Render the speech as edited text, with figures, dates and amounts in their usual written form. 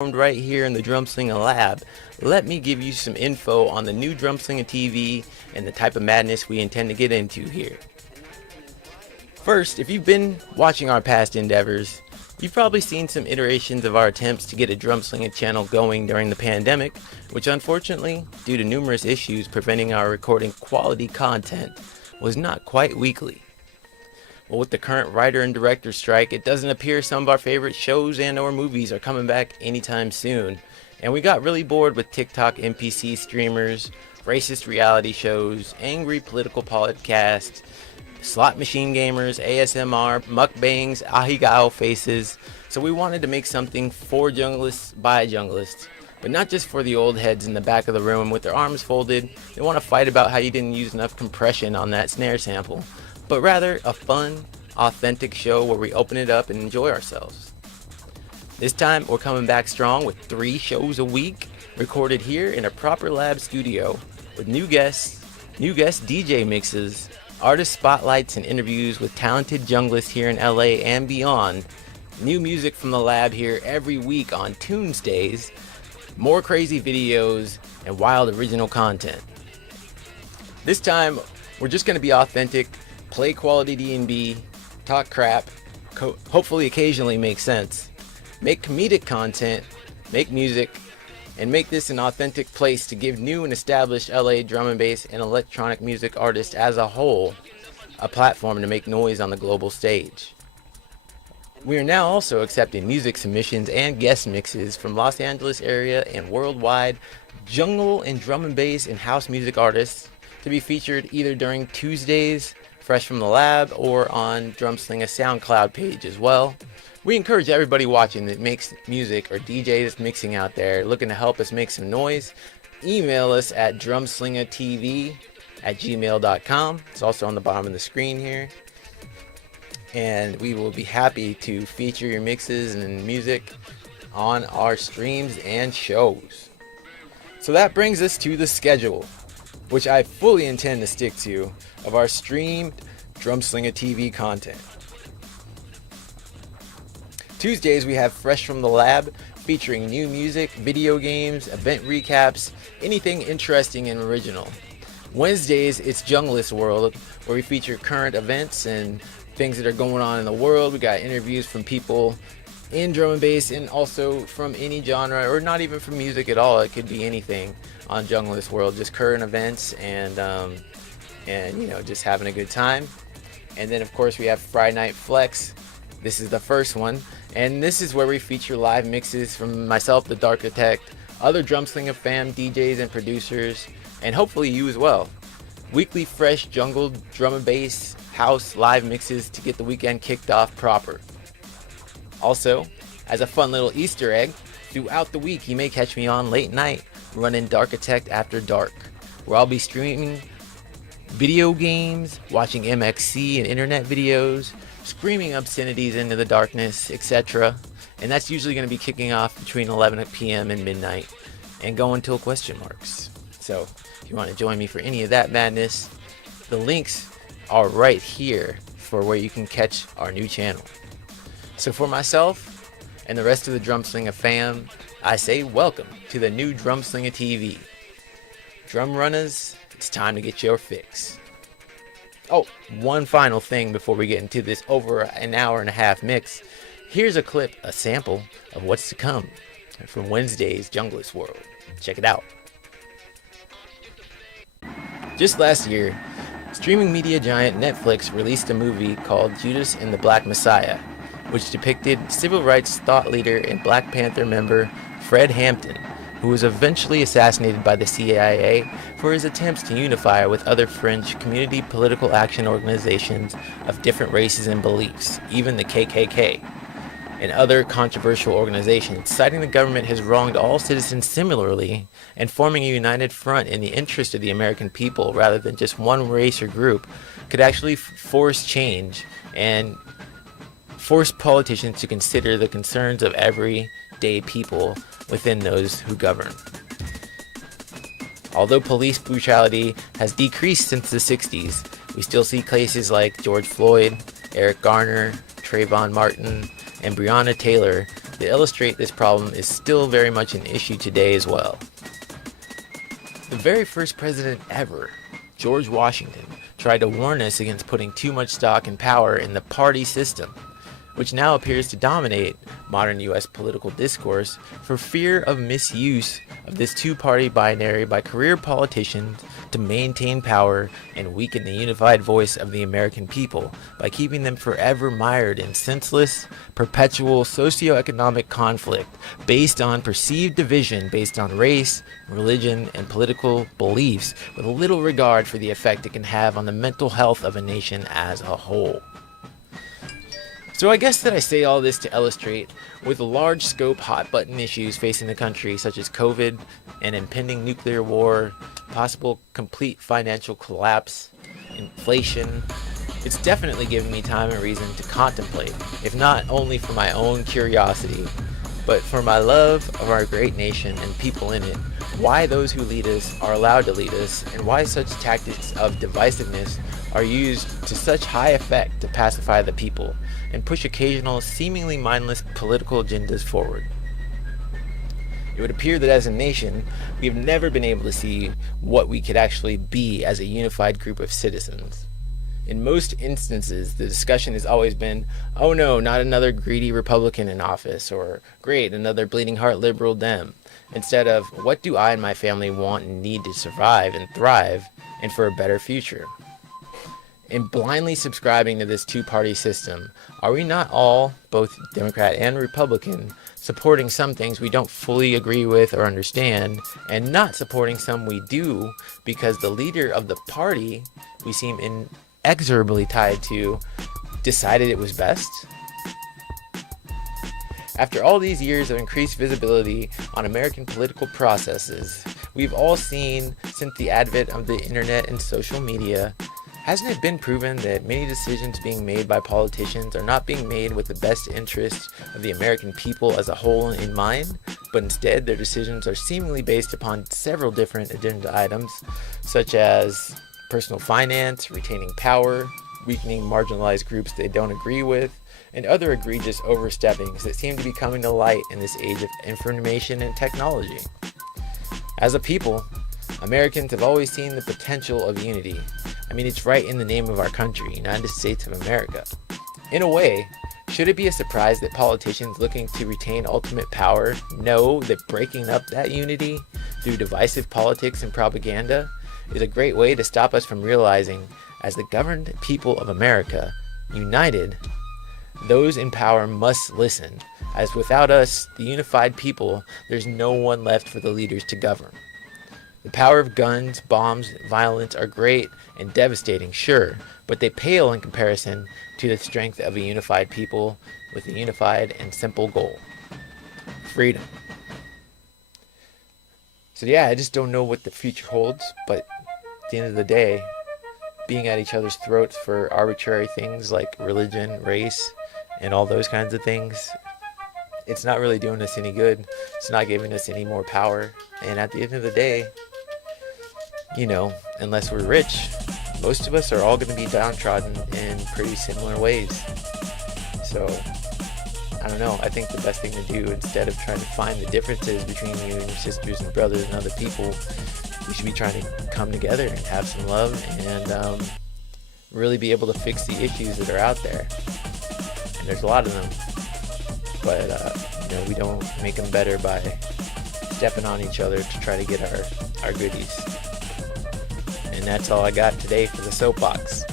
Right here in the Drumslinger Lab, let me give you some info on the new Drumslinger TV and the type of madness we intend to get into here. First, if you've been watching our past endeavors, you've probably seen some iterations of our attempts to get a Drumslinger channel going during the pandemic, which unfortunately, due to numerous issues preventing our recording quality content, was not quite weekly. Well, with the current writer and director strike, it doesn't appear some of our favorite shows and or movies are coming back anytime soon. And we got really bored with TikTok NPC streamers, racist reality shows, angry political podcasts, slot machine gamers, ASMR, mukbangs, ahigao faces. So we wanted to make something for junglists by junglists. But not just for the old heads in the back of the room with their arms folded. They want to fight about how you didn't use enough compression on that snare sample, but rather a fun, authentic show where we open it up and enjoy ourselves. This time, we're coming back strong with 3 shows a week, recorded here in a proper lab studio, with new guest DJ mixes, artist spotlights and interviews with talented junglists here in LA and beyond, new music from the lab here every week on Tuesdays, more crazy videos, and wild original content. This time, we're just going to be authentic, play quality D&B, talk crap, hopefully occasionally make sense, make comedic content, make music, and make this an authentic place to give new and established LA drum and bass and electronic music artists as a whole a platform to make noise on the global stage. We are now also accepting music submissions and guest mixes from Los Angeles area and worldwide jungle and drum and bass and house music artists to be featured either during Tuesdays fresh from the lab or on Drumslinger SoundCloud page as well. We encourage everybody watching that makes music or DJs mixing out there looking to help us make some noise. Email us at drumslingatv@gmail.com. It's also on the bottom of the screen here. And we will be happy to feature your mixes and music on our streams and shows. So that brings us to the schedule, which I fully intend to stick to, of our streamed Drumslinger TV content. Tuesdays we have Fresh from the Lab, featuring new music, video games, event recaps, anything interesting and original. Wednesdays it's Junglist World, where we feature current events and things that are going on in the world. We got interviews from people in drum and bass and also from any genre, or not even from music at all. It could be anything on Junglist World, just current events and just having a good time. And then of course we have FryNite Flex. This is the first one, and this is where we feature live mixes from myself, the Darkitect, other Drumslinger fam DJs and producers, and hopefully you as well. Weekly fresh jungle, drum and bass, house live mixes to get the weekend kicked off proper. Also, as a fun little Easter egg, throughout the week you may catch me on late night running Darkitect After Dark, where I'll be streaming video games, watching MXC and internet videos, screaming obscenities into the darkness, etc. And that's usually going to be kicking off between 11 p.m. and midnight and going till question marks. So if you want to join me for any of that madness, the links are right here for where you can catch our new channel. So for myself and the rest of the Drumslinger fam, I say welcome to the new Drumslinger TV. Drum runners, it's time to get your fix. Oh, one final thing before we get into this over an hour and a half mix. Here's a clip, a sample of what's to come from Wednesday's Junglist World. Check it out. Just last year, streaming media giant Netflix released a movie called Judas and the Black Messiah, which depicted civil rights thought leader and Black Panther member Fred Hampton, who was eventually assassinated by the CIA for his attempts to unify with other fringe community political action organizations of different races and beliefs, even the KKK, and other controversial organizations, citing the government has wronged all citizens similarly and forming a united front in the interest of the American people rather than just one race or group could actually force change and force politicians to consider the concerns of everyday people within those who govern. Although police brutality has decreased since the 60s, we still see cases like George Floyd, Eric Garner, Trayvon Martin, and Breonna Taylor to illustrate this problem is still very much an issue today as well. The very first president ever, George Washington, tried to warn us against putting too much stock and power in the party system, which now appears to dominate modern US political discourse for fear of misuse of this two-party binary by career politicians to maintain power and weaken the unified voice of the American people by keeping them forever mired in senseless, perpetual socioeconomic conflict based on perceived division based on race, religion, and political beliefs, with little regard for the effect it can have on the mental health of a nation as a whole. So I guess that I say all this to illustrate, with large scope hot button issues facing the country such as COVID, an impending nuclear war, possible complete financial collapse, inflation, it's definitely given me time and reason to contemplate, if not only for my own curiosity, but for my love of our great nation and people in it, why those who lead us are allowed to lead us, and why such tactics of divisiveness are used to such high effect to pacify the people and push occasional seemingly mindless political agendas forward. It would appear that as a nation, we have never been able to see what we could actually be as a unified group of citizens. In most instances, the discussion has always been, oh no, not another greedy Republican in office, or great, another bleeding heart liberal Dem, instead of, what do I and my family want and need to survive and thrive and for a better future? In blindly subscribing to this two-party system, are we not all, both Democrat and Republican, supporting some things we don't fully agree with or understand, and not supporting some we do because the leader of the party we seem inexorably tied to decided it was best? After all these years of increased visibility on American political processes, we've all seen, since the advent of the internet and social media, hasn't it been proven that many decisions being made by politicians are not being made with the best interests of the American people as a whole in mind, but instead their decisions are seemingly based upon several different agenda items, such as personal finance, retaining power, weakening marginalized groups they don't agree with, and other egregious oversteppings that seem to be coming to light in this age of information and technology. As a people, Americans have always seen the potential of unity. I mean, it's right in the name of our country, United States of America. In a way, should it be a surprise that politicians looking to retain ultimate power know that breaking up that unity through divisive politics and propaganda is a great way to stop us from realizing, as the governed people of America, united, those in power must listen, as without us, the unified people, there's no one left for the leaders to govern. The power of guns, bombs, violence are great and devastating, sure, but they pale in comparison to the strength of a unified people with a unified and simple goal: freedom. So yeah, I just don't know what the future holds, but at the end of the day, being at each other's throats for arbitrary things like religion, race, and all those kinds of things, it's not really doing us any good. It's not giving us any more power. And at the end of the day, you know, unless we're rich, most of us are all going to be downtrodden in pretty similar ways. So, I don't know. I think the best thing to do, instead of trying to find the differences between you and your sisters and brothers and other people, we should be trying to come together and have some love and really be able to fix the issues that are out there. And there's a lot of them. But, you know, we don't make them better by stepping on each other to try to get our goodies. And that's all I got today for the soapbox.